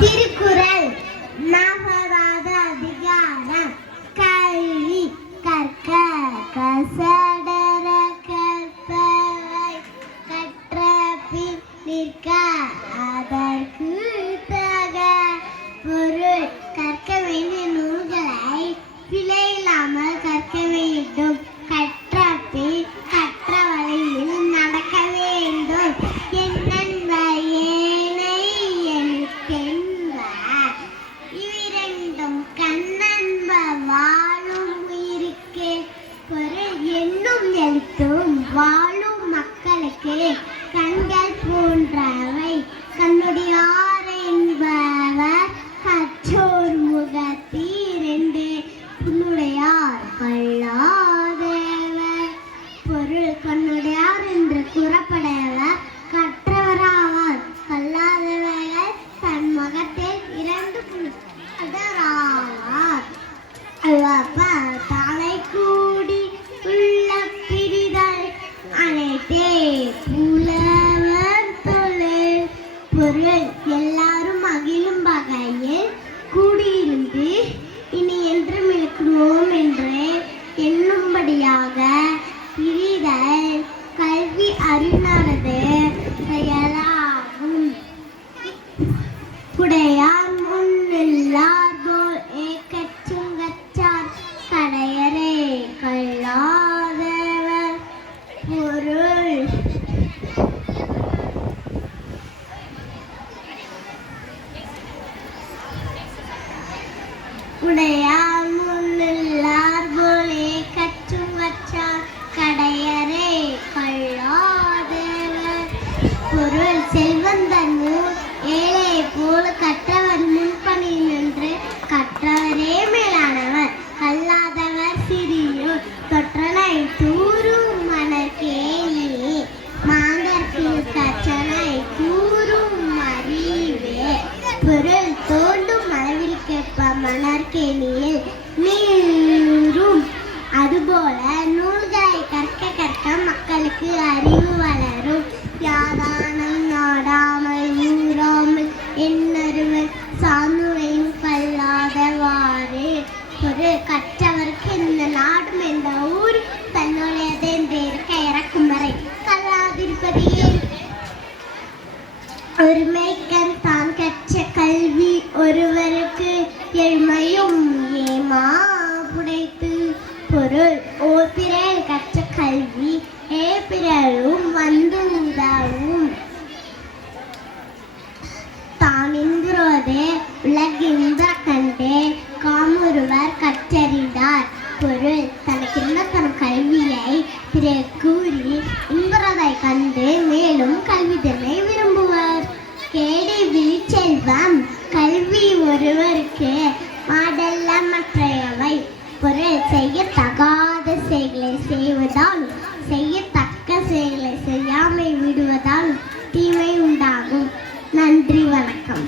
திருக்குறள் நான்காவது அதிகாரம் கல்வி கற்க கசடர கற்பவை கற்ற பின் நிற்க அதற்கு தக பொருள். கற்க வேண்டிய நூல்களை பிழையில்லாமல் கற்க வேண்டும். கற்ற பின் கற்ற வழியில் நடக்க வேண்டும். என்னென்ப ஏனை எனக்கென்ப இவ்விரண்டும் கண்ணென்ப வாழும் உயிருக்கு பொருள். எண்ணும் எழுத்தும் வாழும் மக்களுக்கு கண்கள் போன்றவை. கண்ணுடையார் என்பவர் கற்றோர் முகத்தீரெண்டு புண்ணுடையார் கல்லாதவர் பொருள். கண்ணுடையார் என்று கூறப்படவர் கற்றவராவார். கல்லாதவர்கள் தன் முகத்தில் இரண்டு புண்ணுடையார். தலை கூடி உள்ள பிரிதல் அனைத்தே புலவர் தொழில் பொருள். எல்லாரும் மகிழும் வகையில் கூடியிருந்து இனி என்றும் இருக்கிறோம் என்று எண்ணும்படியாக பிரிதல் கல்வி அறிஞரது செயலாகும். உடையார் முன்னில்லார் போல் ஏக்கச்சுங்கச்சார் கடையரே கல்லாதவர் பொருள். உடையார் முன்னில்லார் போல் ஏக்கச்சுங்கச்சார் கடையரே கல்லாதவர் பொருள். செல்வந்தன் முன் ஏழை போல் கற்றவர் முன்பணி நின்று கற்றவரே மேலானவர். கல்லாதவர் சிறியோர் தொற்றனை தூரும் மணற்கேணி மாந்தர்க்கு கற்றனை தூரும் அறிவே பொருள். தோண்டும் அளவிற்கேற்ப மணற்கேணியில் நீரும். அதுபோல நூல்களை கற்க கற்க மக்களுக்கு அறிவு வளரும். யாதானம் நாடாமல் ஊராமல் என்னருவர் சார்ந்துரையும் கல்லாதவாறு பொருள். கற்றவருக்கு இந்த நாடும் என்ற ஊர் தன்னுடையது என்று இருக்க இறக்கும் வரை கல்லாதிருப்பது ஏன்? ஒருமைக்கண் தான் கற்ற கல்வி ஒருவருக்கு எழுமையும் ஏமா புடைத்து பொருள். ஓர் பிறர் கற்ற கல்வி பிறரும் வந்து உதவும். தான் இந்திரோதே உலகின்ற கண்டே காமொருவர் கற்றறிந்தார் பொருள். தனக்கிருந்த தன் கல்வியை பிறர் கூறி இன்புறதை கண்டு மேலும் கல்விதனை விரும்புவர். கேடி விழிச்செல்வம் கல்வி ஒருவருக்கு மாடல்ல மற்றையவை பொருள். செய்யத்தகாத செயல்களை செய்வதால் செய்யத்தக்க செயல்களை செய்யாமல் விடுவதால் தீமை உண்டாகும். நன்றி, வணக்கம்.